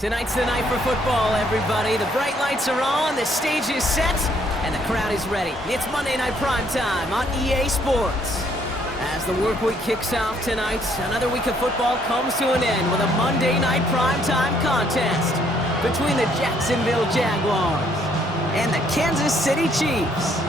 Tonight's the night for football, everybody. The bright lights are on, the stage is set, and the crowd is ready. It's Monday Night Primetime on EA Sports. As the work week kicks off tonight, another week of football comes to an end with a Monday Night Primetime contest between the Jacksonville Jaguars and the Kansas City Chiefs.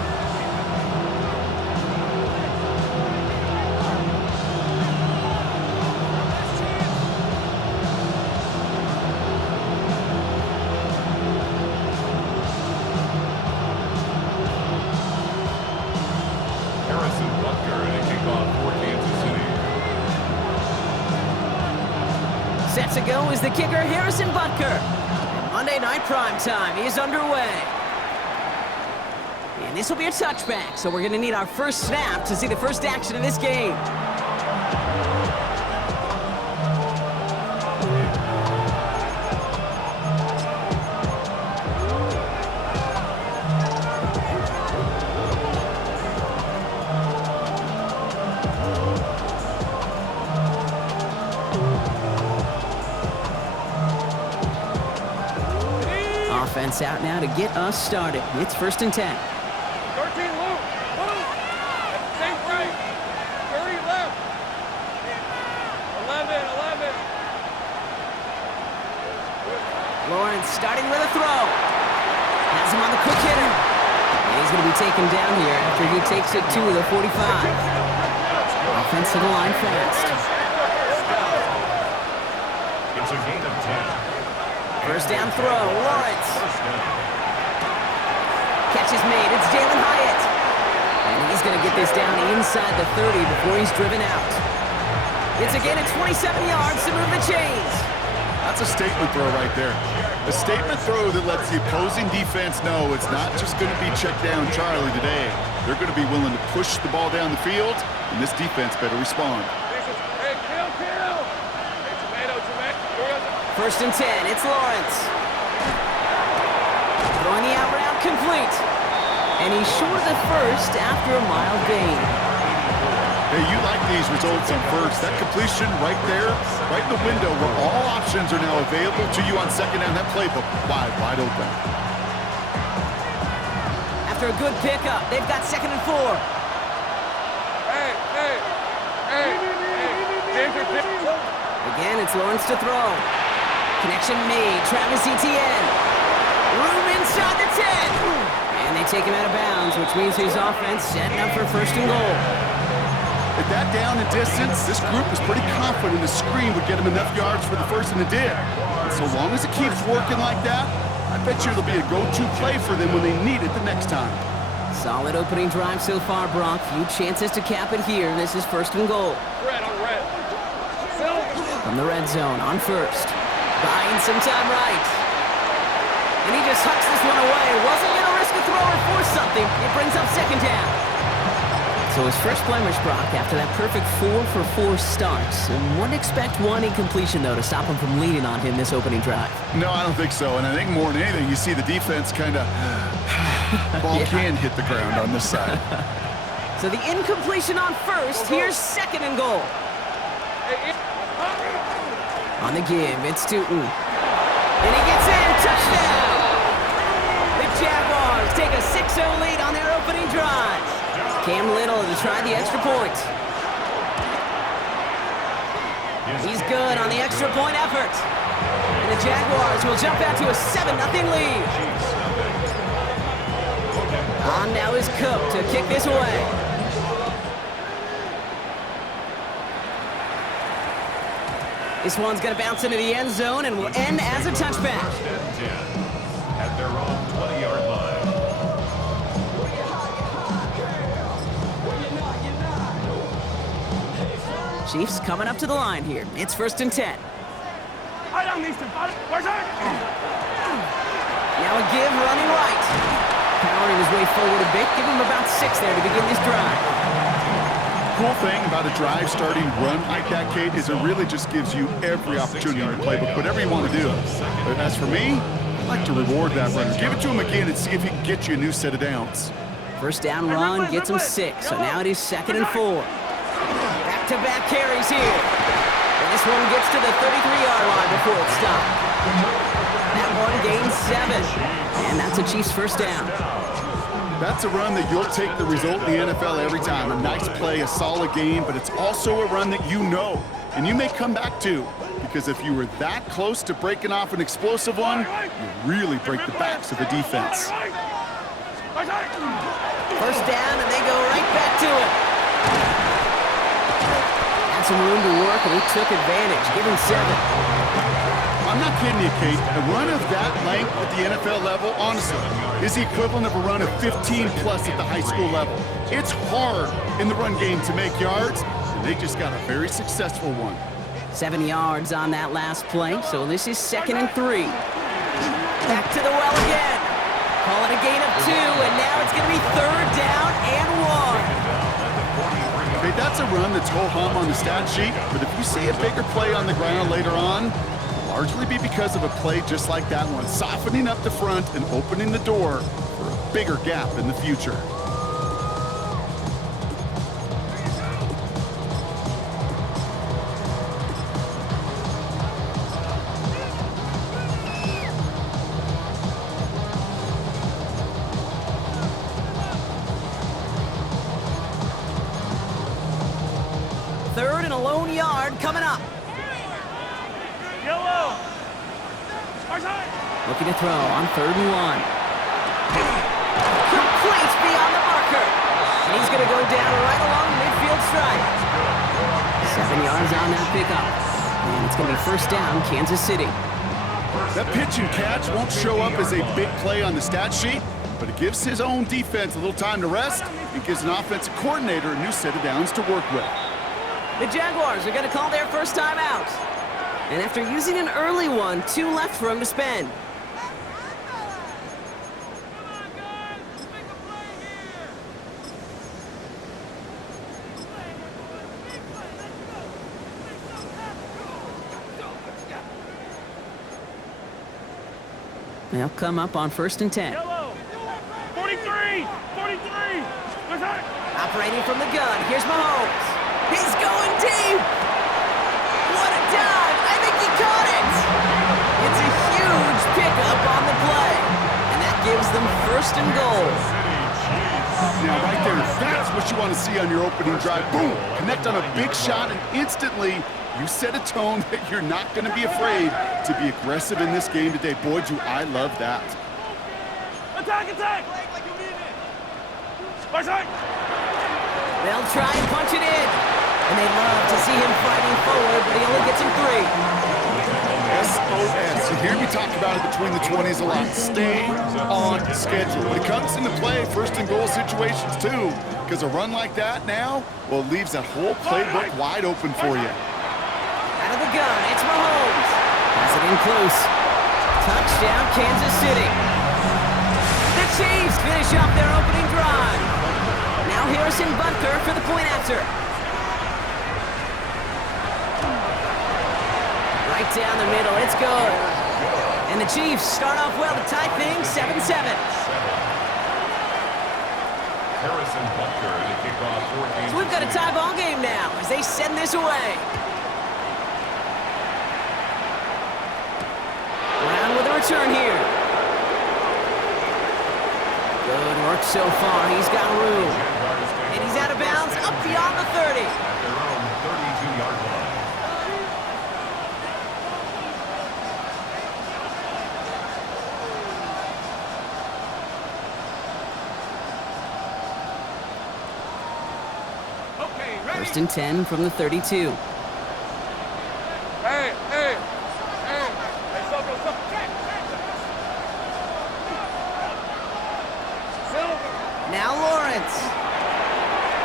Set to go is the kicker, Harrison Butker. And Monday Night Primetime is underway. And this will be a touchback, so we're going to need our first snap to see the first action of this game. Offense out now to get us started. It's 1st and 10. 13 loop. Safe right. 30 left. 11. Lawrence starting with a throw. Has him on the quick hitter. And he's going to be taken down here after he takes it to the 45. Offense to the line fast. It's a gain of 10. First down throw, Lawrence. Catch is made, it's Jalen Hyatt. And he's going to get this down inside the 30 before he's driven out. It's a gain of 27 yards to move the chains. That's a statement throw right there. A statement throw that lets the opposing defense know it's not just going to be check down Charlie today. They're going to be willing to push the ball down the field, and this defense better respond. Hey, kill. Hey, tomato. 1st and 10, it's Lawrence. Throwing the out route complete. And he's short of the first after a mild gain. Hey, you like these results on first. That completion right there, right in the window where all options are now available to you on second down. That playbook wide open. After a good pickup, they've got 2nd and 4. Hey. Again, it's Lawrence to throw. Connection made. Travis Etienne. Room inside the 10. And they take him out of bounds, which means his offense setting up for 1st and goal. At that down and distance, this group was pretty confident the screen would get him enough yards for the first, and it did. And so long as it keeps working like that, I bet you it'll be a go-to play for them when they need it the next time. Solid opening drive so far, Brock. Few chances to cap it here. This is 1st and goal. Red. From the red zone on 1st. Buying some time right. And he just hucks this one away. Wasn't going to risk a throw or force something. It brings up 2nd down. So his first blemish, Brock, after that perfect 4-for-4 start. And wouldn't expect one incompletion, though, to stop him from leaning on him this opening drive. No, I don't think so. And I think more than anything, you see the defense kind of ball can hit the ground on this side. So the incompletion on 1st. Here's 2nd and goal. On the give, it's Tootin. And he gets in, touchdown! The Jaguars take a 6-0 lead on their opening drive. Cam Little to try the extra point. He's good on the extra point effort. And the Jaguars will jump out to a 7-0 lead. On now is Cook to kick this away. This one's going to bounce into the end zone and will end as a touchback. 1st and 10 at their own 20-yard line. Chiefs coming up to the line here. It's 1st and 10. Now a give running right. Powering his way forward a bit. Give him about 6 there to begin this drive. Cool thing about a drive starting run like that, Kate, is it really just gives you every opportunity in your playbook, whatever you want to do. But as for me, I like to reward that runner. Give it to him again and see if he can get you a new set of downs. First down run gets him 6, so now it is 2nd and 4. Back-to-back carries here. And this one gets to the 33-yard line before it's stopped. That one gains 7. And that's a Chiefs first down. That's a run that you'll take the result in the NFL every time. A nice play, a solid game, but it's also a run that you know, and you may come back to, because if you were that close to breaking off an explosive one, you really break the backs of the defense. First down, and they go right back to it. Had some room to work, and he took advantage. Give him 7. I'm not kidding you, Kate. A run of that length at the NFL level, honestly, is the equivalent of a run of 15-plus at the high school level. It's hard in the run game to make yards, and they just got a very successful one. 7 yards on that last play, so this is 2nd and 3. Back to the well again. Call it a gain of 2, and now it's going to be 3rd down and 1. Okay, that's a run that's ho-hum on the stat sheet, but if you see a bigger play on the ground later on, largely be because of a play just like that one, softening up the front and opening the door for a bigger gap in the future. Third and a lone yard coming up. Yellow. Looking to throw on 3rd and 1. Complete beyond the marker. And he's going to go down right along the midfield stripe. 7 yards on that pickup. And it's going to be first down, Kansas City. That pitch and catch won't show up as a big play on the stat sheet, but it gives his own defense a little time to rest. It gives an offensive coordinator a new set of downs to work with. The Jaguars are going to call their first time out. And after using an early one, 2 left for him to spend. They'll come up on 1st and 10. Yellow. 43. 43. Operating from the gun, here's Mahomes. He's going deep. What a dive. I think he caught it. It's a huge pickup on the play. And that gives them 1st and goal. Now, right there, that's what you want to see on your opening drive. Boom! Connect on a big shot, and instantly you set a tone that you're not going to be afraid to be aggressive in this game today. Boy, do I love that. Attack, attack! They'll try and punch it in. And they love to see him fighting forward, but he only gets him 3. SOS. You hear me talk about it between the 20s a lot. Stay on schedule. When it comes into play, 1st and goal situations too, because a run like that now, well, it leaves that whole playbook wide open for you. Out of the gun, it's Mahomes. Pass it in close. Touchdown, Kansas City. The Chiefs finish up their opening drive. Now Harrison Butker for the point after. Right down the middle, it's good. And the Chiefs start off well to tie things 7-7. Harrison Butker to kick off 14. So we've got a tie ball game now as they send this away. Brown with a return here. Good work so far. He's got room. And he's out of bounds up beyond the 30. At their own 32-yard line. First and 10 from the 32. Hey, hey, hey. Hey, Silver. Now Lawrence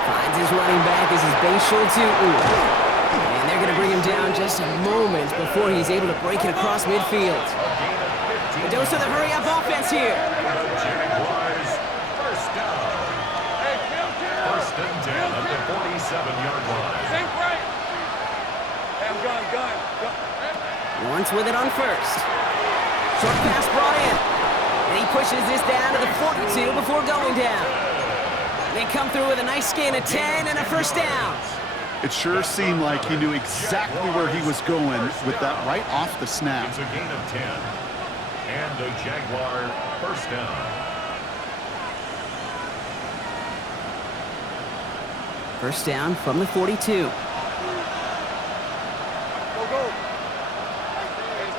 finds his running back as his base shoulder to. And they're going to bring him down just a moment before he's able to break it across midfield. A dose of the hurry-up offense here. Jaguars, first down. Hey, kill. First and 10 at the 47-yard line. Think right. Hey, I'm gun. Lawrence with it on 1st. Short pass brought in. And he pushes this down to the 42 before going down. They come through with a nice gain of 10 and a first down. It sure seemed like he knew exactly where he was going with that right off the snap. It's a gain of 10. And the Jaguar first down. First down from the 42. Go, go.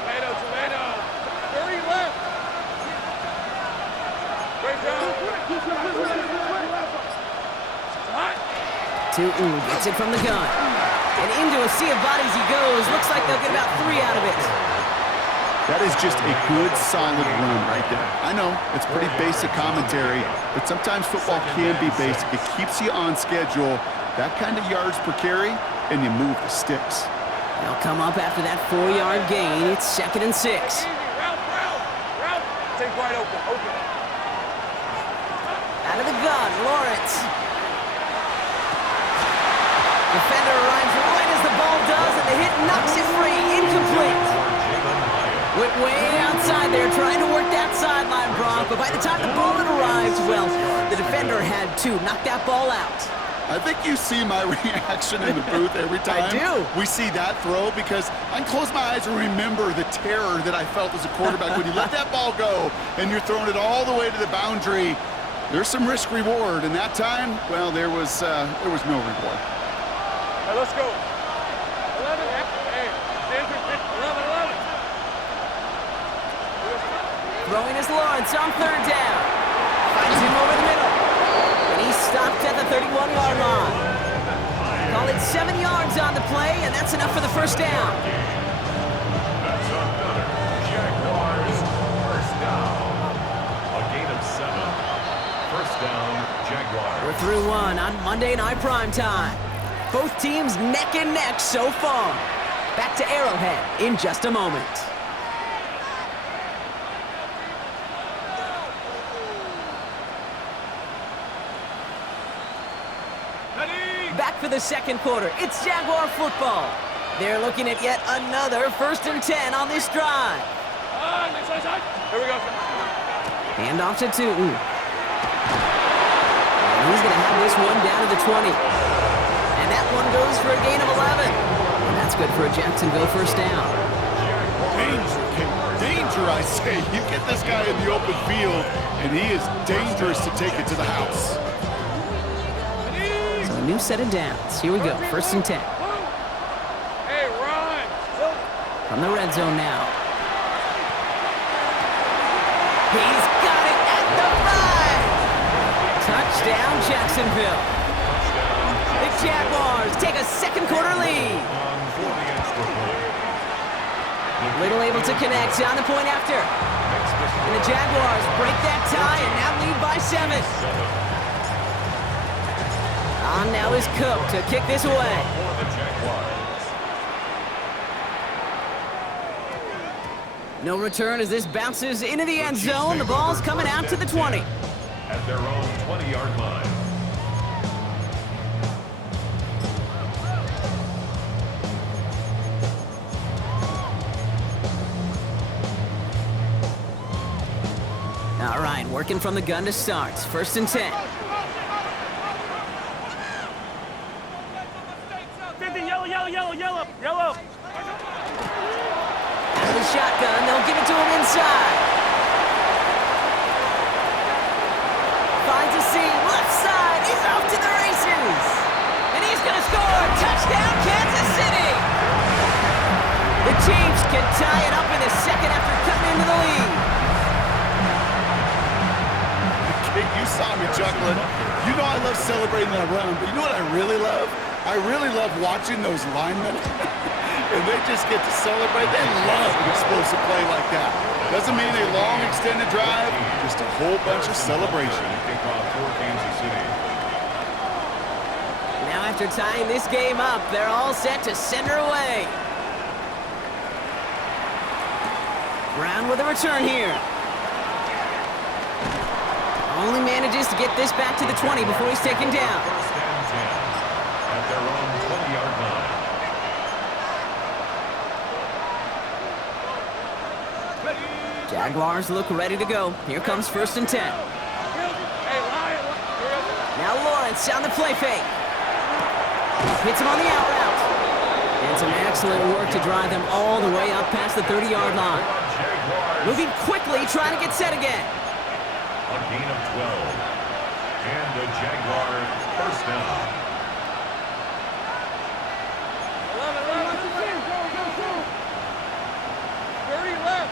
Hey, tomato. 30 left. Great job. Hot. Tootin gets it from the gun. And into a sea of bodies he goes. Looks like they'll get about 3 out of it. That is just a good, solid run right there. I know, it's pretty basic commentary, but sometimes football can be basic. It keeps you on schedule, that kind of yards per carry, and you move the sticks. They'll come up after that 4-yard gain. It's 2nd and 6. Route. Take wide open. Out of the gun, Lawrence. Defender arrives right as the ball does, and the hit knocks it free. Incomplete. Went way outside there, trying to work that sideline, Brock, but by the time the bullet arrives, well, the defender had to knock that ball out. I think you see my reaction in the booth every time I do. we see that throw, because I can close my eyes and remember the terror that I felt as a quarterback when you let that ball go and you're throwing it all the way to the boundary. There's some risk reward, and that time, well, there was no reward. Hey, let's go. 11. Hey, 11. Throwing is Lawrence on 3rd down. Finds him over the middle. And he's stopped at the 31-yard line. Call it 7 yards on the play, and that's enough for the first down. That's another Jaguars first down. A gain of 7. First down, Jaguars. We're through one on Monday Night Primetime. Both teams neck and neck so far. Back to Arrowhead in just a moment. Back for the second quarter. It's Jaguar football. They're looking at yet another 1st and 10 on this drive. Here we go. Hand off to Tootin. And he's going to have this one down to the 20. And that one goes for a gain of 11. And that's good for a Jacksonville first down. Danger, I say. You get this guy in the open field, and he is dangerous to take it to the house. So a new set of downs. Here we go, 1st and 10. Hey, run. From the red zone now. He's got it at the 5. Touchdown, Jacksonville. The Jaguars take a second quarter lead. Little able to connect on the point after. And the Jaguars break that tie and now lead by 7. On now is Cook to kick this away. No return as this bounces into the end zone. The ball's coming out to the 20. At their own 20-yard line. All right, working from the gun to start. 1st and 10. 50, yellow. Out of the shotgun, they'll give it to him inside. Finds a seam, left side, he's off to the races. And he's gonna score, touchdown Kansas City. The Chiefs can tie it up in the second after cutting into the lead. You saw me chuckling. You know I love celebrating that run, but you know what I really love? I really love watching those linemen. And they just get to celebrate. They love an explosive play like that. Doesn't mean a long extended drive, just a whole bunch of celebration. Now after tying this game up, they're all set to send her away. Brown with a return here. Only manages to get this back to the 20 before he's taken down. First and 10 at their own 20-yard line. Jaguars look ready to go. Here comes 1st and 10. Now Lawrence on the play fake. Hits him on the out route. And some excellent work to drive them all the way up past the 30-yard line. Moving quickly, trying to get set again. A gain of 12. And the Jaguar first down. 30 left.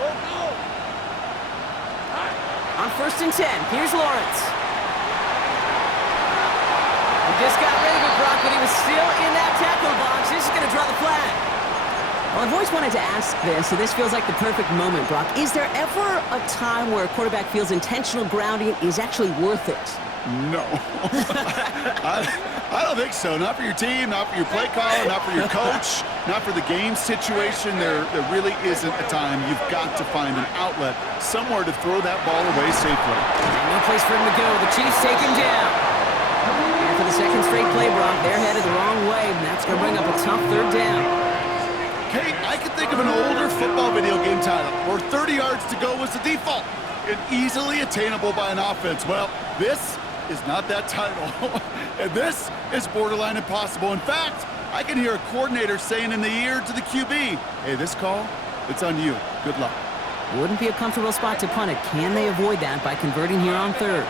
Go. On 1st and 10, here's Lawrence. He just got rid of it, Brock, but he was still in that tackle box. This is going to draw the flag. Well, I've always wanted to ask this, so this feels like the perfect moment, Brock. Is there ever a time where a quarterback feels intentional grounding is actually worth it? No. I don't think so. Not for your team, not for your play caller, not for your coach, not for the game situation. There really isn't a time. You've got to find an outlet, somewhere to throw that ball away safely. No place for him to go. The Chiefs take him down. And for the second straight play, Brock, they're headed the wrong way, and that's going to bring up a tough 3rd down. Kate, I can think of an older football video game title where 30 yards to go was the default and easily attainable by an offense. Well, this is not that title, and this is borderline impossible. In fact, I can hear a coordinator saying in the ear to the QB, hey, this call, it's on you. Good luck. Wouldn't be a comfortable spot to punt it. Can they avoid that by converting here on 3rd?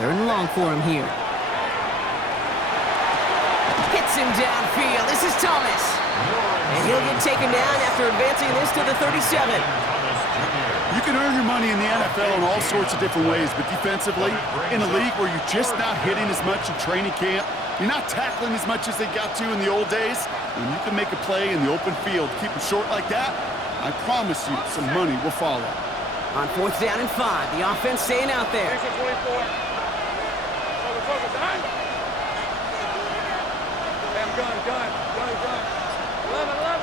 3rd and long for him here. Hits him downfield. This is Thomas. And he'll get taken down after advancing this to the 37. You can earn your money in the NFL in all sorts of different ways, but defensively, in a league where you're just not hitting as much in training camp, you're not tackling as much as they got to in the old days, when you can make a play in the open field, keep them short like that, I promise you some money will follow. On 4th down and 5, the offense staying out there. 24. Focus. Gun. 11.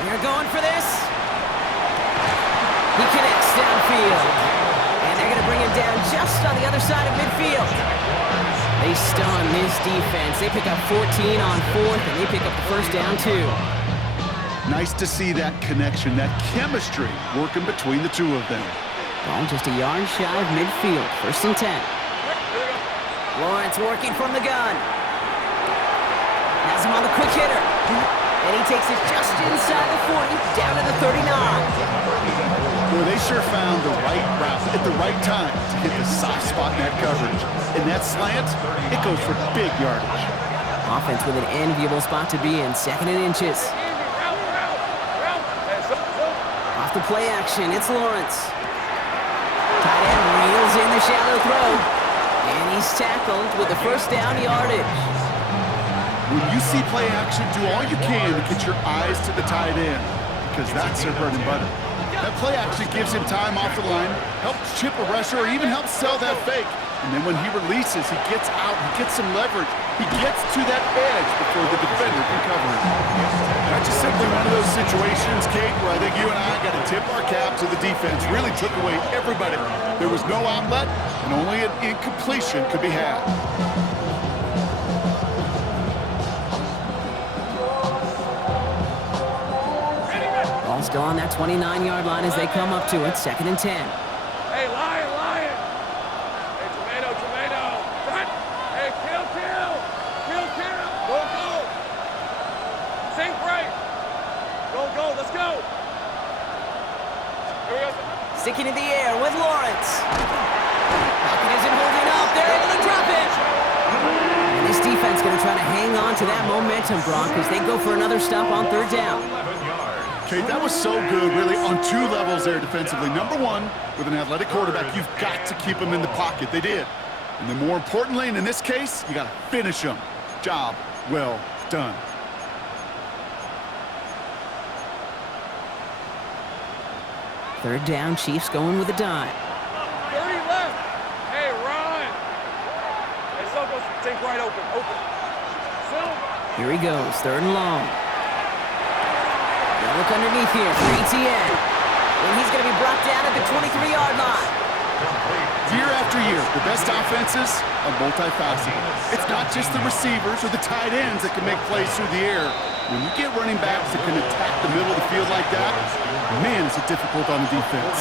They're going for this. He connects downfield. And they're going to bring him down just on the other side of midfield. They stun this defense. They pick up 14 on 4th, and they pick up the first down, too. Nice to see that connection, that chemistry working between the two of them. Ball just a yard shy of midfield. 1st and 10. Lawrence working from the gun. Has him on the quick hitter. And he takes it just inside the 40, down to the 39. Well, they sure found the right route at the right time to hit the soft spot in that coverage. And that slant, it goes for big yardage. Offense with an enviable spot to be in. 2nd and inches. Off the play action, it's Lawrence. Tight end reels in the shallow throw. And he's tackled with the first down yardage. When you see play action, do all you can to get your eyes to the tight end, because that's their bread and butter. That play action gives him time off the line, helps chip a rusher, or even helps sell that fake. And then when he releases, he gets out, he gets some leverage. He gets to that edge before the defender can cover him. That's just simply one of those situations, Kate, where I think you and I got to tip our cap to the defense. Really took away everybody. There was no outlet, and only an incompletion could be had. Ball still on that 29-yard line as they come up to it. 2nd and 10. Hey, Lion. Hey, tomato. Front. Hey, kill. Go. Sink right. Go. Let's go. Here we go. Sticking in the air with Lawrence. Falcon isn't holding up. They're able to drop it. And this defense going to try to hang on to that momentum, Brock, as they go for another stop on 3rd down. Kate, that was so good, really, on 2 levels there defensively. Number one, with an athletic quarterback, you've got to keep him in the pocket. They did. And then more importantly, and in this case, you got to finish him. Job well done. Third down, Chiefs going with a dime. 30 left. Hey, run. Hey, Silver, take right open. Silver. Here he goes, 3rd and long. Now look underneath here for ETN. And he's going to be brought down at the 23-yard line. Year after year, the best offenses are multifaceted. It's not just the receivers or the tight ends that can make plays through the air. When you get running backs that can attack the middle of the field like that, man, is it difficult on the defense.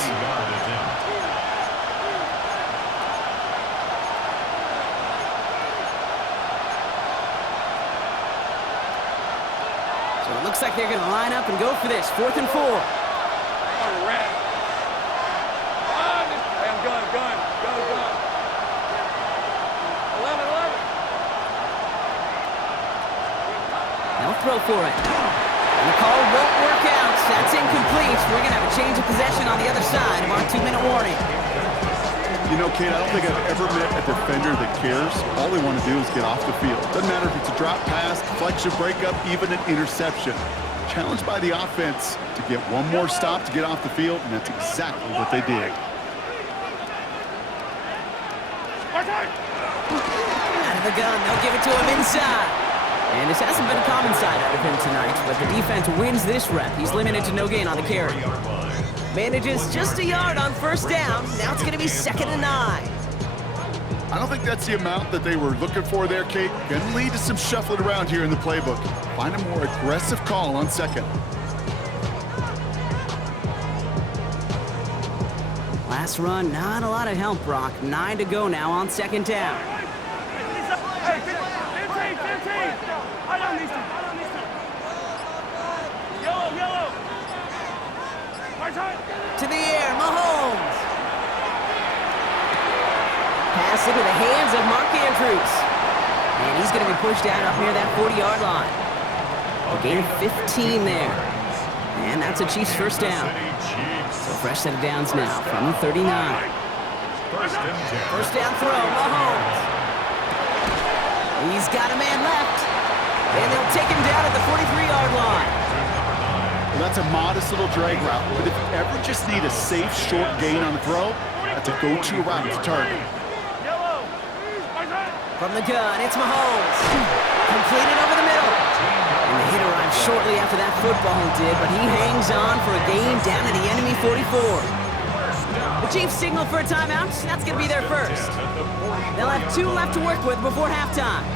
So it looks like they're going to line up and go for this. 4th and 4. They'll throw for it. And the call won't work out. That's incomplete. We're going to have a change of possession on the other side of our 2-minute warning. You know, Kate, I don't think I've ever met a defender that cares. All they want to do is get off the field. Doesn't matter if it's a drop pass, deflection, breakup, even an interception. Challenged by the offense to get one more stop to get off the field, and that's exactly what they did. Out of the gun, they'll give it to him inside. And this hasn't been a common side out of him tonight, but the defense wins this rep. He's limited to no gain on the carry. Manages just a yard on 1st down. Now it's going to be 2nd and 9. I don't think that's the amount that they were looking for there, Kate. Going to lead to some shuffling around here in the playbook. Find a more aggressive call on 2nd. Last run, not a lot of help, Brock. 9 to go now on 2nd down. To the air, Mahomes. Pass into the hands of Mark Andrews. And he's going to be pushed out up near that 40-yard line. A gain of 15 there. And that's a Chiefs 1st down. So fresh set of downs now from the 39. 1st down throw, Mahomes. He's got a man left. And they'll take him down at the 43-yard line. Well, that's a modest little drag route, but if you ever just need a safe, short gain on the throw, that's a go-to route to target. From the gun, it's Mahomes. Completed over the middle. And the hit arrived shortly after that football did, but he hangs on for a gain down at the enemy 44. The Chiefs signal for a timeout. That's going to be their first. They'll have 2 left to work with before halftime.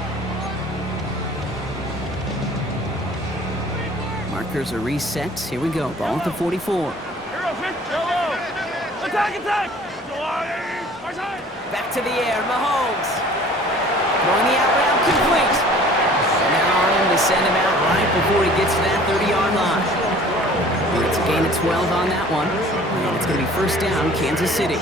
Markers are reset. Here we go. Ball at the 44. Attack! Back to the air. Mahomes. Throwing the out route complete. Now on him to send him out right before he gets to that 30-yard line. And it's a gain of 12 on that one. And it's going to be 1st down, Kansas City.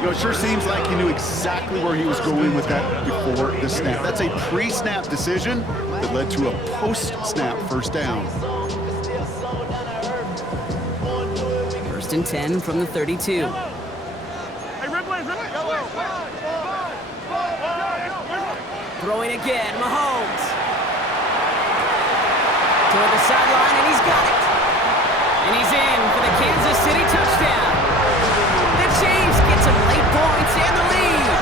You know, it sure seems like he knew exactly where he was going with that before the snap. That's a pre-snap decision that led to a post-snap 1st down. 1st and 10 from the 32. Throwing again, Mahomes. Toward the sideline, and he's got it. And he's in for the Kansas City touchdown. The Chiefs get some late points and the lead.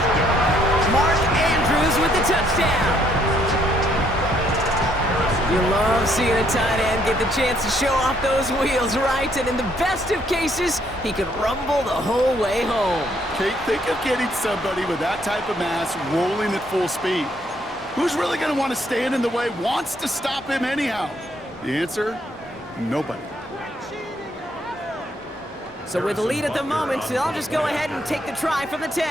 Mark Andrews with the touchdown. You love seeing a tight end get the chance to show off those wheels, right? And in the best of cases, he could rumble the whole way home. Kate, think of getting somebody with that type of mass rolling at full speed. Who's really going to want to stand in the way, wants to stop him anyhow? The answer, nobody. So with the lead at the moment, they'll just go ahead and take the try from the 10.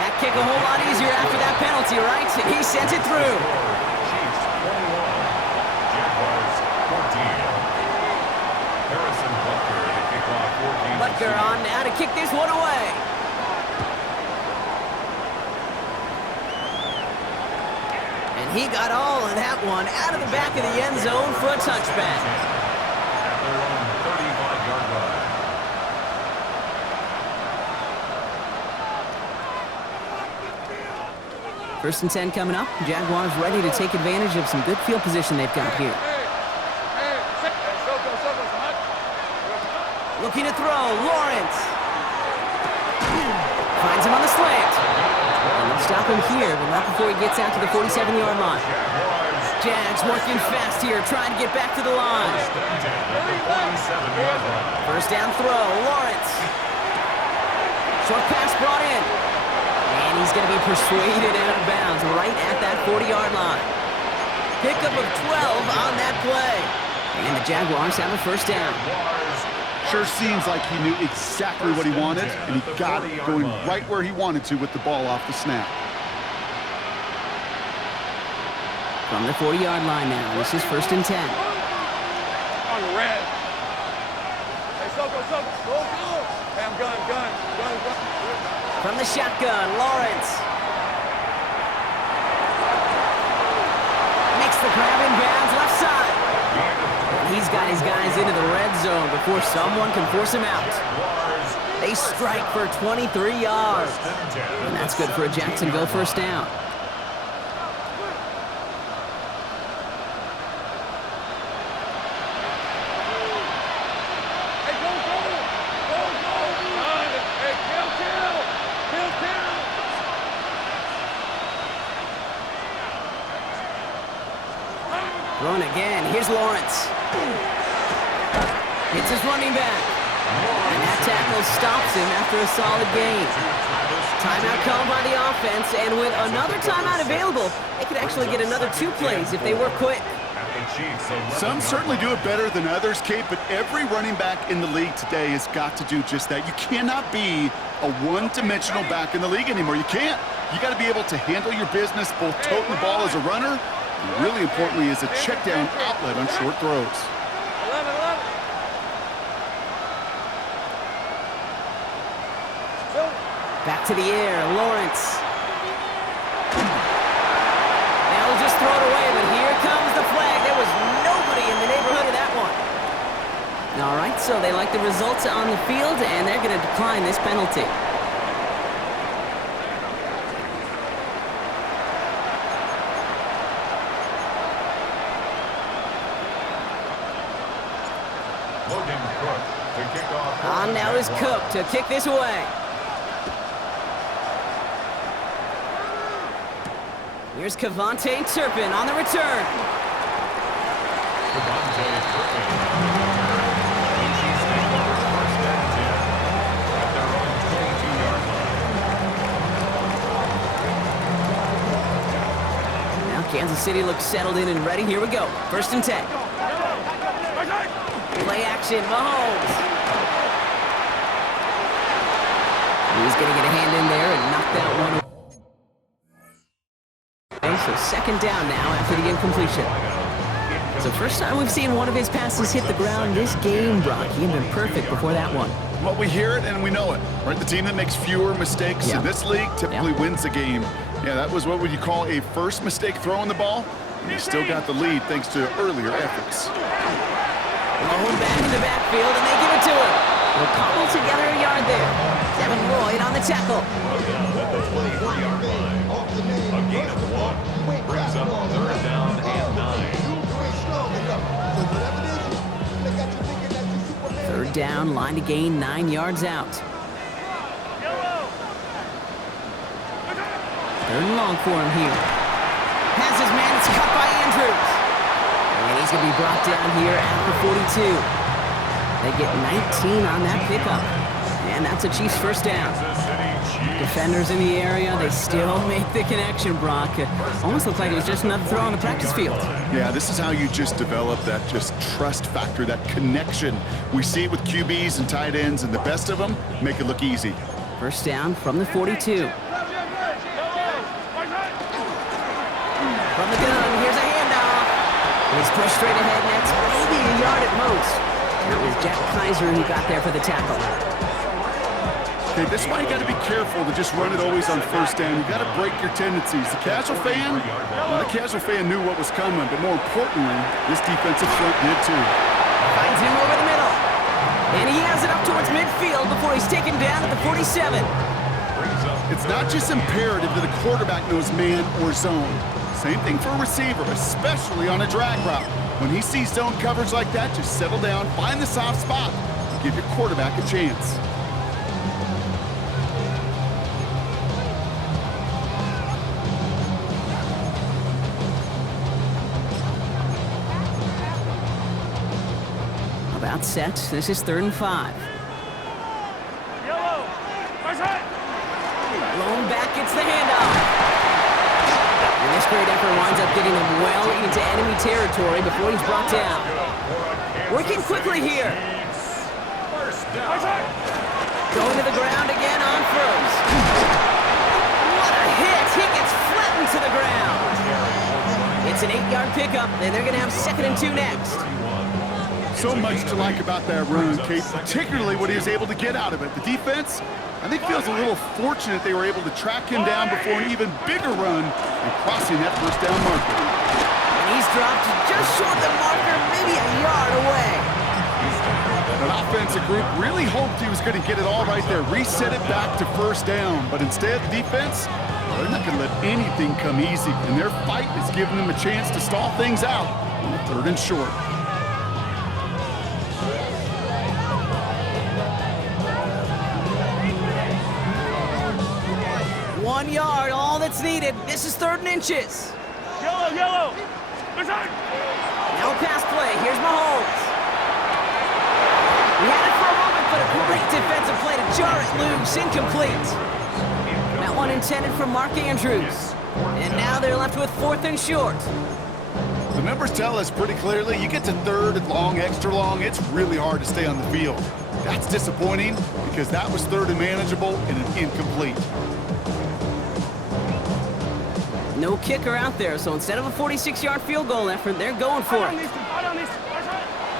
That kick a whole lot easier after that penalty, right? And he sent it through. Chiefs 21, Jaguars 14. Harrison Butker to kick off for Kansas Butker City. on now to kick this one away. And he got all of that one out of the back of the end zone for a touchback. At their own 35-yard line. 1st and 10 coming up. Jaguars ready to take advantage of some good field position they've got here. Looking to throw, Lawrence. Finds him on the slant. And they'll stop him here, but not before he gets out to the 47-yard line. Jags working fast here, trying to get back to the line. 1st down throw, Lawrence. Short pass brought in. And And he's going to be persuaded out of bounds right at that 40-yard line. Pickup of 12 on that play. And the Jaguars have a first down. Sure seems like he knew exactly what he wanted, and he got it going right where he wanted to with the ball off the snap. From the 40-yard line now, this is 1st and 10. On the red. Hey, Soko. Go. Hey, I'm gun. From the shotgun, Lawrence. Makes the grab in bounds, left side. He's got his guys into the red zone before someone can force him out. They strike for 23 yards. And that's good for a Jacksonville first down. Throwing again. Here's Lawrence. Hits his running back. And that tackle stops him after a solid gain. Timeout called by the offense, and with another timeout available, they could actually get another 2 plays if they were quick. Some certainly do it better than others, Kate, but every running back in the league today has got to do just that. You cannot be a one-dimensional back in the league anymore. You can't. You got to be able to handle your business, both toting the ball as a runner, and really importantly as a check-down outlet on short throws. 11. Back to the air, Lawrence. They'll just throw it away, but here comes the flag. There was nobody in the neighborhood of that one. All right, so they like the results on the field, and they're going to decline this penalty. On now is Cook to kick this away. Here's Kevontae Turpin on the return. Kevontae Turpin on the return. And she's taking over 1st and 10 at their own 22-yard line. Now Kansas City looks settled in and ready. Here we go. 1st and 10. Play action, Mahomes. He's going to get a hand in there and knock that one away. So 2nd down now after the incompletion. So first time we've seen one of his passes hit the ground this game, Brock. He had been perfect before that one. Well, we hear it and we know it, right? The team that makes fewer mistakes in this league typically wins the game. Yeah, that was what would you call a first mistake throwing the ball, and he still got the lead thanks to earlier efforts. Mahomes back in the backfield, and they give it to him. They'll cobble together a yard there. Devin Lloyd on the tackle. At the 23-yard line, a gain of 1 brings up 3rd down and 9. 3rd down, line to gain 9 yards out. 3rd and long for him here. Has his man, it's cut by Andrews. And he's going to be brought down here at the 42. They get 19 on that pickup. And that's a Chiefs first down. Defenders in the area, they still make the connection, Brock. Almost looked like it was just another throw on the practice field. Yeah, this is how you just develop that just trust factor, that connection. We see it with QBs and tight ends, and the best of them make it look easy. First down from the 42. From the gun, here's a handoff. He's pushed straight ahead, and that's maybe a yard at most. That was Jack Kaiser who got there for the tackle. Okay, this is why you got to be careful to just run it always on 1st down. You got to break your tendencies. The casual fan knew what was coming, but more importantly, this defensive front did too. Finds him over the middle. And he has it up towards midfield before he's taken down at the 47. It's not just imperative that a quarterback knows man or zone. Same thing for a receiver, especially on a drag route. When he sees zone coverage like that, just settle down, find the soft spot, and give your quarterback a chance. About set. This is 3rd and 5. Lone back gets the handoff. And this great effort winds up getting him well into enemy territory before he's brought down. Working quickly here. First down. Going to the ground again on first. What a hit! He gets flattened to the ground. It's an 8-yard pickup, and they're going to have 2nd and 2 next. So much to like about that run, Kate, particularly what he was able to get out of it. The defense, I think, feels a little fortunate they were able to track him down before an even bigger run and crossing that first down marker. And he's dropped just short of the marker, maybe a yard away. That offensive group really hoped he was going to get it all right there, reset it back to first down. But instead, the defense, well, they're not going to let anything come easy. And their fight is giving them a chance to stall things out on the 3rd and short. One yard, all that's needed. This is 3rd and inches. Yellow, yellow. Now a pass play. Here's Mahomes. He had it for a moment, but a great defensive play to jar it loose. Incomplete. That one intended for Mark Andrews. And now they're left with 4th and short. The numbers tell us pretty clearly, you get to 3rd and long, extra long, it's really hard to stay on the field. That's disappointing because that was 3rd and manageable and an incomplete. No kicker out there, so instead of a 46-yard field goal effort, they're going for it.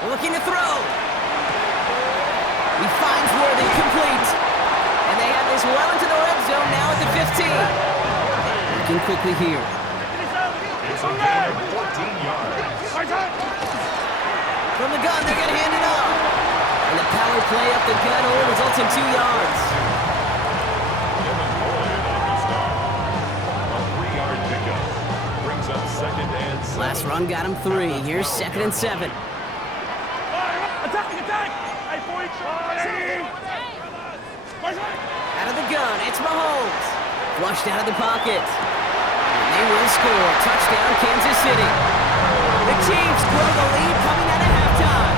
Looking to throw. He finds Worthy, complete. And they have this well into the red zone now at the 15. Looking quickly here. It's a gain of 14 yards. From the gun, they're going to hand it off. And the power play up the gut only results in 2 yards. Last run got him 3. Here's 2nd and 7. Attack! Hey, boy! Out of the gun, it's Mahomes. Flushed out of the pocket. And they will score. Touchdown, Kansas City. The Chiefs grow the lead coming out of halftime.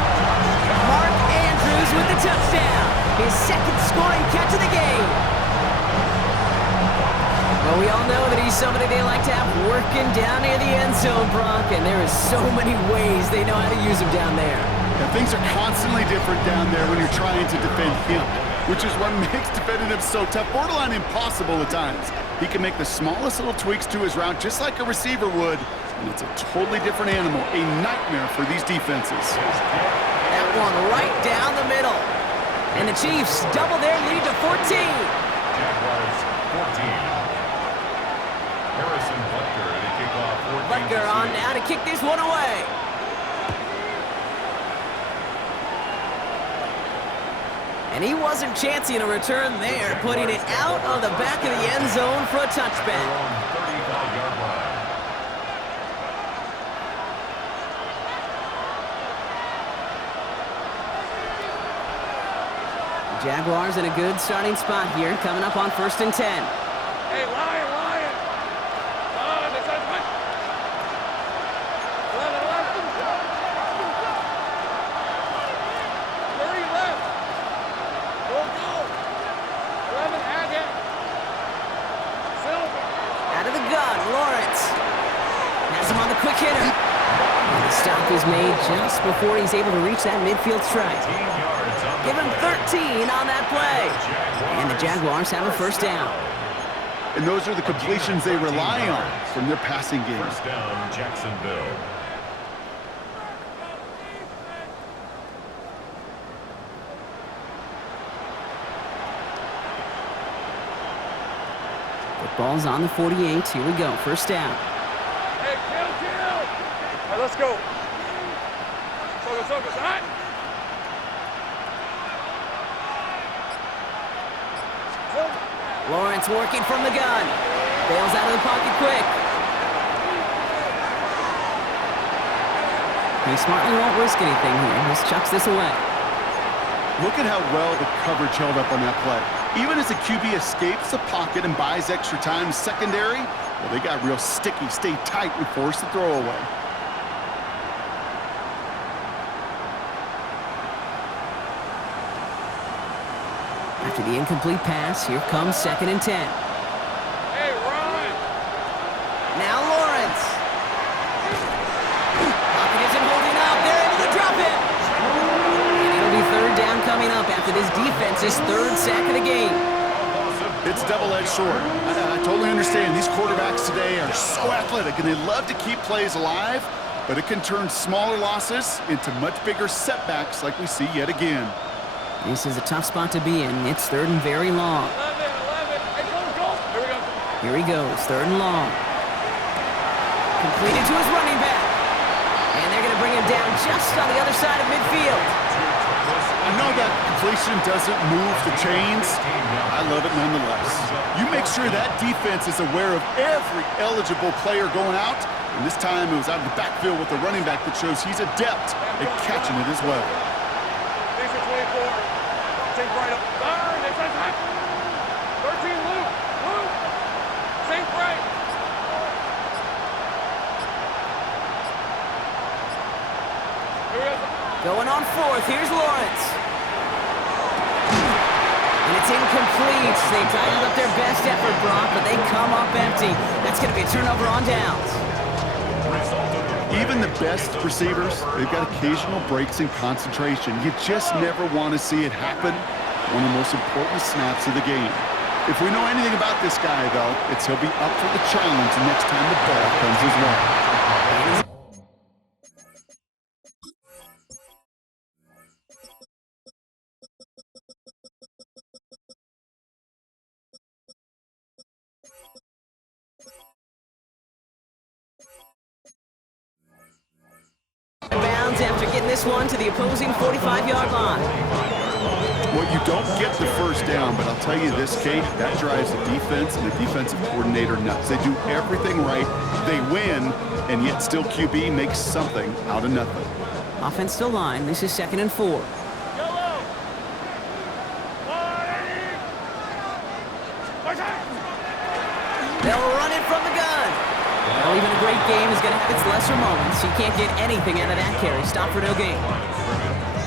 Mark Andrews with the touchdown. His 2nd scoring catch of the game. Well, we all know that he's somebody they like to have working down near the end zone, Brock, and there is so many ways they know how to use him down there. And things are constantly different down there when you're trying to defend him, which is what makes defending him so tough, borderline impossible at times. He can make the smallest little tweaks to his route just like a receiver would, and it's a totally different animal, a nightmare for these defenses. That one right down the middle. And the Chiefs double their lead to 14. Jaguars 14. Harrison Butker to kick off 14. Butker on now to kick this one away. And he wasn't chancing a return there, putting it out of the back of the end zone for a touchback. 35-yard line. Jaguars in a good starting spot here, coming up on 1st and 10. Hey, Lion! It's on punch! 11. 30 left! Go! 11, add it! Silver! Out of the gun, Lawrence. Has him on the quick hitter. And the stop is made just before he's able to reach that midfield strike. Give him 13 on that play. And the Jaguars have a 1st down. And those are the completions they rely on from their passing game. First down, Jacksonville. The ball's on the 48. Here we go. 1st down. Hey, kill! All right, let's go. Focus, all right? Lawrence working from the gun. Bails out of the pocket quick. He smartly won't risk anything here. Just chucks this away. Look at how well the coverage held up on that play. Even as the QB escapes the pocket and buys extra time secondary, well, they got real sticky, stay tight, and force the throw away. After the incomplete pass, here comes 2nd and 10. It's his third sack of the game. It's double-edged sword. I totally understand. These quarterbacks today are so athletic, and they love to keep plays alive, but it can turn smaller losses into much bigger setbacks like we see yet again. This is a tough spot to be in. It's third and very long. 11. Hey, go. Here we go. Here he goes, third and long. Completed to his running back. And they're going to bring him down just on the other side of midfield. I know that completion doesn't move the chains. I love it nonetheless. You make sure that defense is aware of every eligible player going out, and this time it was out of the backfield with the running back that shows he's adept at catching it as well. These are 24. Take right up. Third. It's right. 13, Luke. Sink right. Here we go. Going on fourth, here's Lawrence. And it's incomplete. They tightened up their best effort, Brock, but they come up empty. That's going to be a turnover on downs. Even the best receivers, they've got occasional breaks in concentration. You just never want to see it happen. One of the most important snaps of the game. If we know anything about this guy, though, it's he'll be up for the challenge next time the ball comes his way. Bounds after getting this one to the opposing 45-yard line. Well, you don't get the first down, but I'll tell you this, Kate, that drives the defense and the defensive coordinator nuts. They do everything right, they win, and yet still QB makes something out of nothing. Offense still line. This is 2nd and 4. Yellow. They'll run it from the gun. Well, even a great game is going to have its lesser moments. You can't get anything out of that carry. Stop for no gain.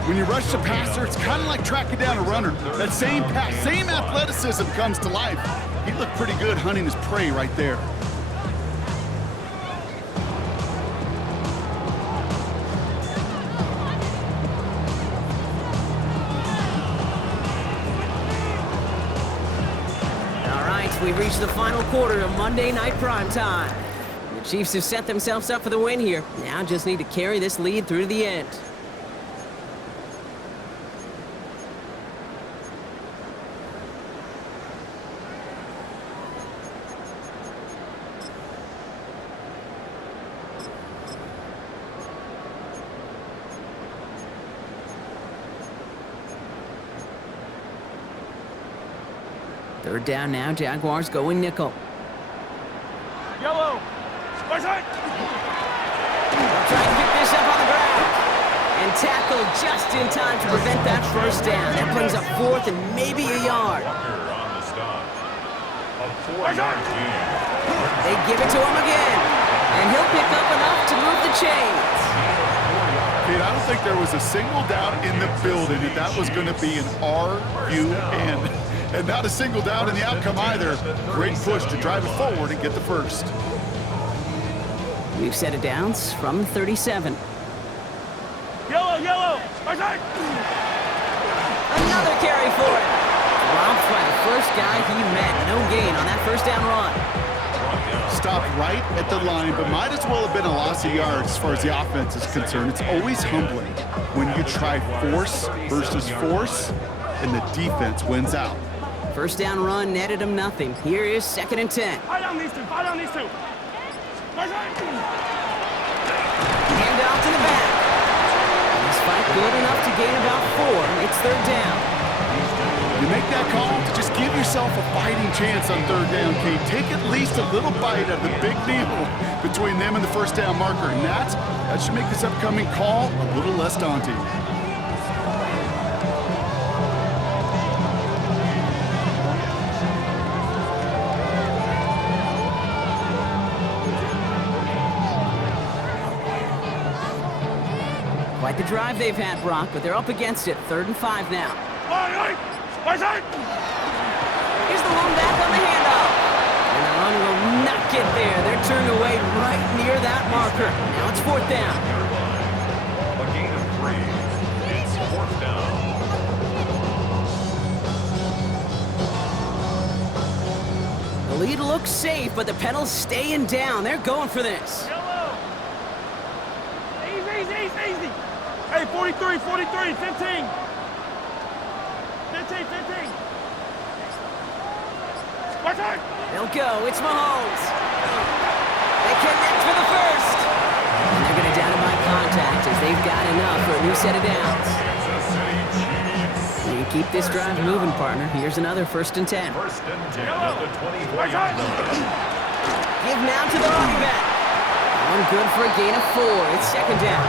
When you rush the passer, it's kind of like tracking down a runner. That same pass, same athleticism comes to life. He looked pretty good hunting his prey right there. All right, we've reached the final quarter of Monday Night Primetime. The Chiefs have set themselves up for the win here. Now just need to carry this lead through to the end. Third down now, Jaguars going nickel. Yellow. Right side. They'll try and pick this up on the ground. And tackle just in time to prevent that first down. That brings up 4th and maybe a yard. Walker on the stop. A 4-yard gain. They give it to him again. And he'll pick up enough to move the chains. Kate, I don't think there was a single doubt in the building that that was going to be an RUN. And not a single doubt in the outcome either. Great push to drive it forward and get the first. We've set it downs from 37. Yellow. Right side. Another carry for it. Dropped by the first guy he met. No gain on that first down run. Stopped right at the line, but might as well have been a loss of yards as far as the offense is concerned. It's always humbling when you try force versus force and the defense wins out. First down run netted him nothing. Here is 2nd and 10. Fight on these two. Right side. Hand off to the back. And this fight good enough to gain about 4. It's 3rd down. You make that call to just give yourself a fighting chance on 3rd down, Kate. Take at least a little bite of the big deal between them and the first down marker. And that should make this upcoming call a little less daunting. Quite the drive they've had, Brock, but they're up against it. 3rd and 5 now. Right side. Here's the one back on the handoff. And the run will not get there. They're turned away right near that marker. Now it's 4th down. A gain of 3. It's 4th down. lead looks safe, but the pedal's staying down. They're going for this. Yellow. Easy, easy, easy. Hey, 43, 43, 15. 15, 15. Watch out. They'll go. It's Mahomes. They connect for the first. And they're going to down him by contact as they've got enough for a new set of downs. You keep this drive moving, partner. Here's another 1st and 10. First and 10 at the 24-yard line. Give now to the running back. One good for a gain of 4. It's 2nd down.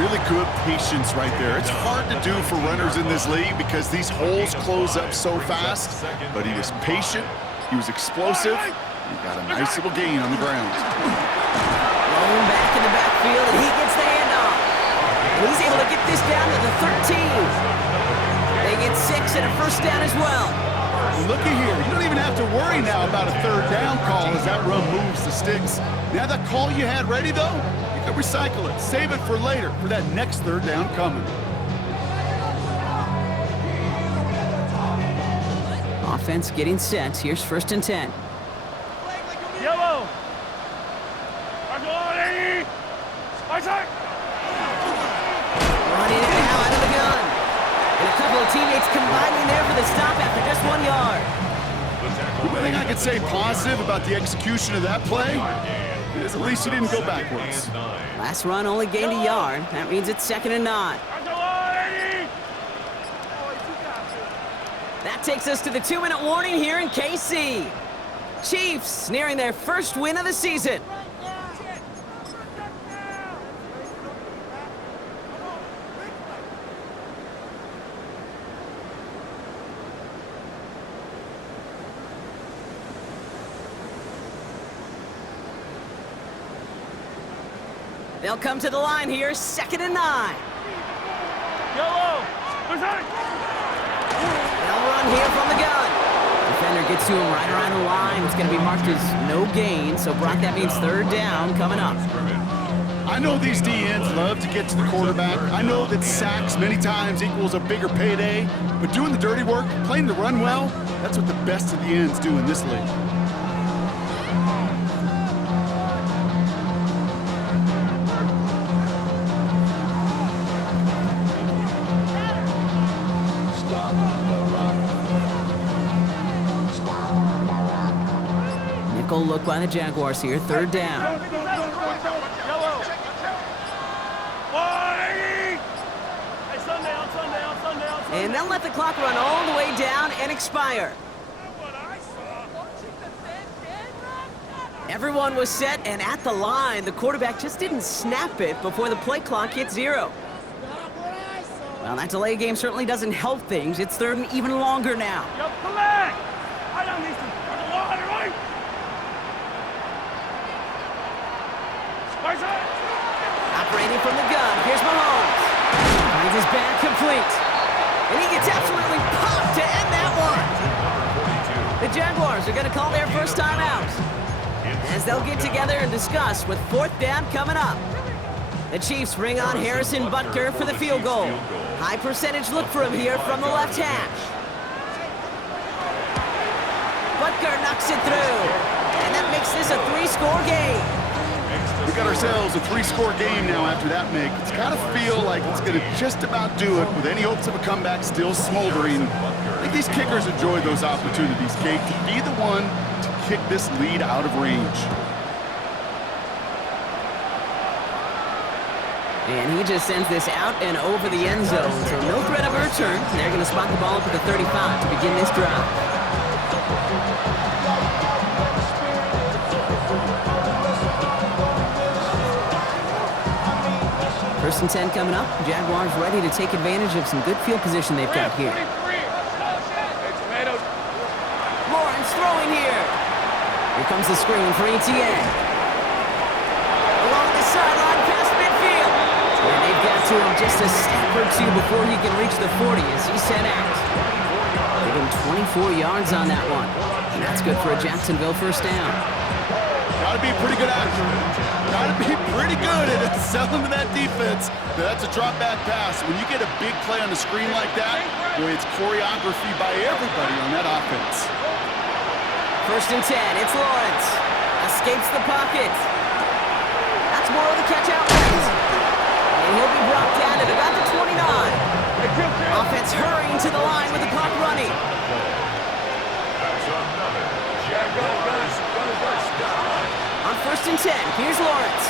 Really good patience right there. It's hard to do for runners in this league because these holes close up so fast, but he was patient, he was explosive, he got a nice little gain on the ground. Rolling back in the backfield, and he gets the handoff. And he's able to get this down to the 13. They get 6 and a 1st down as well. Looky here, you don't even have to worry now about a 3rd down call as that run moves the sticks. Now that call you had ready though, you can recycle it, save it for later for that next 3rd down coming. Offense getting set. Here's 1st and 10. Yellow. Running it now out of the gun. And a couple of teammates combining there for the stop after just 1 yard. The only thing I could say positive about the execution of that play is at least he didn't go backwards. Last run only gained a yard. That means it's 2nd and 9. That takes us to the 2-minute warning here in KC. Chiefs nearing their 1st win of the season. They'll come to the line here, 2nd and 9. Yellow. They'll run here from the gun. Defender gets to him right around the line. It's going to be marked as no gain. So, Brock, that means 3rd down coming up. I know these DNs love to get to the quarterback. I know that sacks many times equals a bigger payday. But doing the dirty work, playing the run well, that's what the best of the ends do in this league. Nickel look by the Jaguars here, 3rd down. And they'll let the clock run all the way down and expire. Everyone was set and at the line. The quarterback just didn't snap it before the play clock hit 0. Well, that delay game certainly doesn't help things. It's 3rd and even longer now. Operating from the gun, here's Mahomes. Finds his back complete. And he gets absolutely popped to end that one. The Jaguars are going to call their 1st time out, as they'll get together and discuss with 4th down coming up. The Chiefs bring on Harrison Butker for the field goal. High percentage look for him here from the left hash. Butker knocks it through, and that makes this a 3-score game. We got ourselves a 3-score game now after that make. It's got to feel like it's going to just about do it with any hopes of a comeback still smoldering. I think these kickers enjoy those opportunities, Kate, to be the one to kick this lead out of range. And he just sends this out and over the end zone, so no threat of a return. They're going to spot the ball up at the 35 to begin this drive. 1st and 10 coming up. Jaguars ready to take advantage of some good field position they've got here. Lawrence throwing here. Here comes the screen for ETN. Along the sideline past midfield. And they've got to him just a step or 2 before he can reach the 40 as he's sent out. Give him 24 yards on that one. And that's good for a Jacksonville 1st down. Gotta be pretty good at it. Gotta be pretty good at it. Selling to that defense. That's a drop back pass. When you get a big play on the screen like that, boy, it's choreography by everybody on that offense. First and 10, it's Lawrence. Escapes the pocket. That's Morrow the catch out right. And he'll be brought down at about the 29. Offense hurrying to the line with the clock running. On first and 10, here's Lawrence.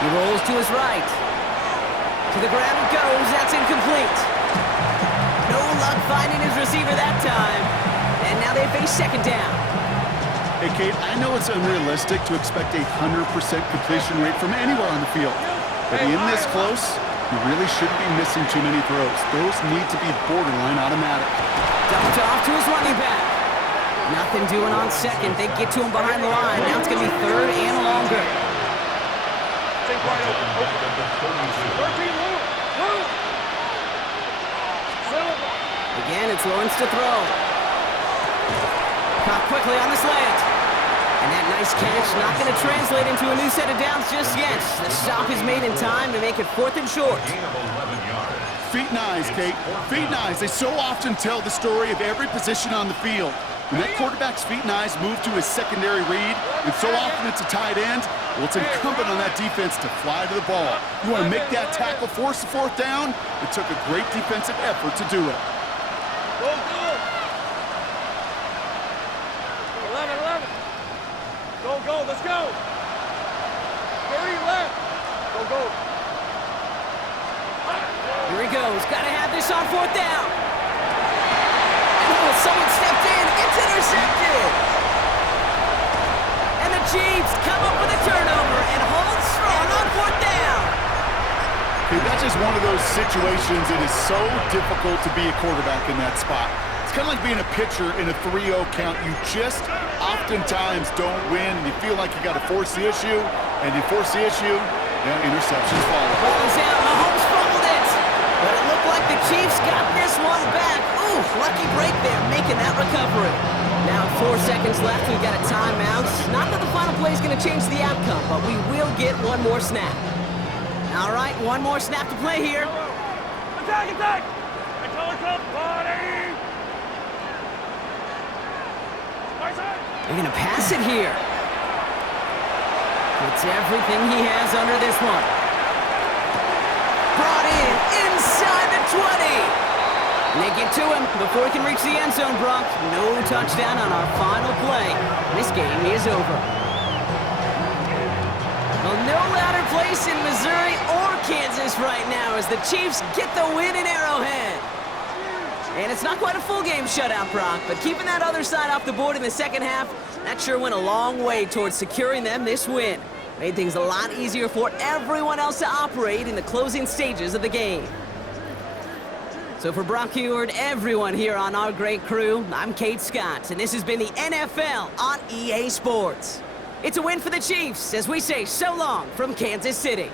He rolls to his right. To the ground it goes, that's incomplete. No luck finding his receiver that time. And now they face second down. Hey, Kate, I know it's unrealistic to expect a 100% completion rate from anywhere on the field. But in this close, you really shouldn't be missing too many throws. Those need to be borderline automatic. Dumped off to his running back. Nothing doing on second. They get to him behind the line. Now it's going to be third and longer. Again, it's Lawrence to throw. Caught quickly on the slant. And that nice catch not going to translate into a new set of downs just yet. The stop is made in time to make it fourth and short. Feet and eyes, Kate. Feet and eyes. They so often tell the story of every position on the field. When that quarterback's feet and eyes move to his secondary read, and so often it's a tight end, well, it's incumbent on that defense to fly to the ball. You want to make that tackle, force the fourth down? It took a great defensive effort to do it. Go, go. 11, 11. Go, go, let's go. 30 left. Go, go. Here he goes. Got to have this on fourth down. Oh, someone stepped in. It's intercepted. And the Chiefs come up with a turnover and hold strong on fourth down. Dude, that's just one of those situations. It is so difficult to be a quarterback in that spot. It's kind of like being a pitcher in a 3-0 count. You just oftentimes don't win, and you feel like you got to force the issue, and you force the issue, and interceptions follow. Ball is out. Mahomes fumbled it. But it looked like the Chiefs got this one back. Ooh, lucky break there, making that recovery. Now 4 seconds left. We've got a timeout. Not that the final play is going to change the outcome, but we will get one more snap. All right, one more snap to play here. Attack, attack! I call it up, buddy! My side! They're going to pass it here. Puts everything he has under this one. Brought in inside the 20. And they get to him before he can reach the end zone, Brock. No touchdown on our final play. This game is over. Well, no louder place in Missouri or Kansas right now as the Chiefs get the win in Arrowhead. And it's not quite a full game shutout, Brock, but keeping that other side off the board in the second half, that sure went a long way towards securing them this win. Made things a lot easier for everyone else to operate in the closing stages of the game. So for Brock Huard, everyone here on our great crew, I'm Kate Scott, and this has been the NFL on EA Sports. It's a win for the Chiefs as we say so long from Kansas City.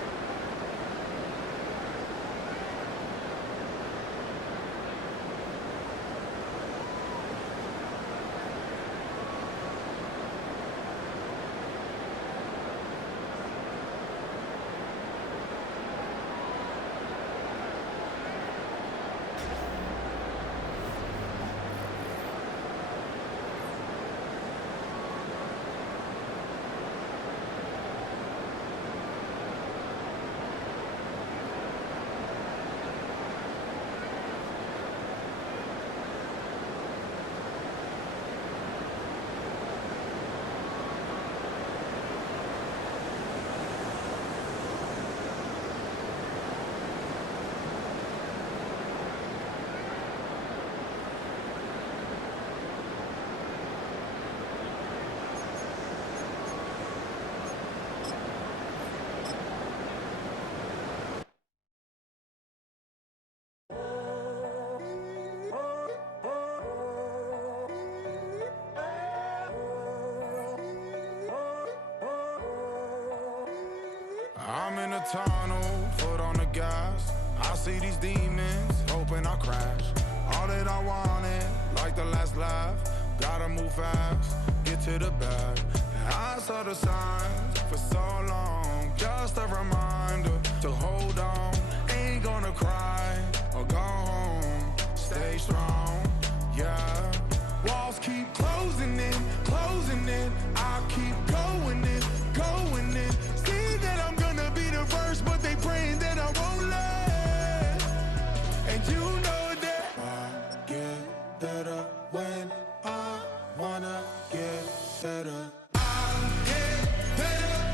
I'm in a tunnel, foot on the gas. I see these demons, hoping I crash. All that I wanted, like the last laugh. Gotta move fast, get to the bag. I saw the signs for so long. Just a reminder to hold on. Ain't gonna cry or go home. Stay strong, yeah. Walls keep closing in, closing. get better. I'll get better.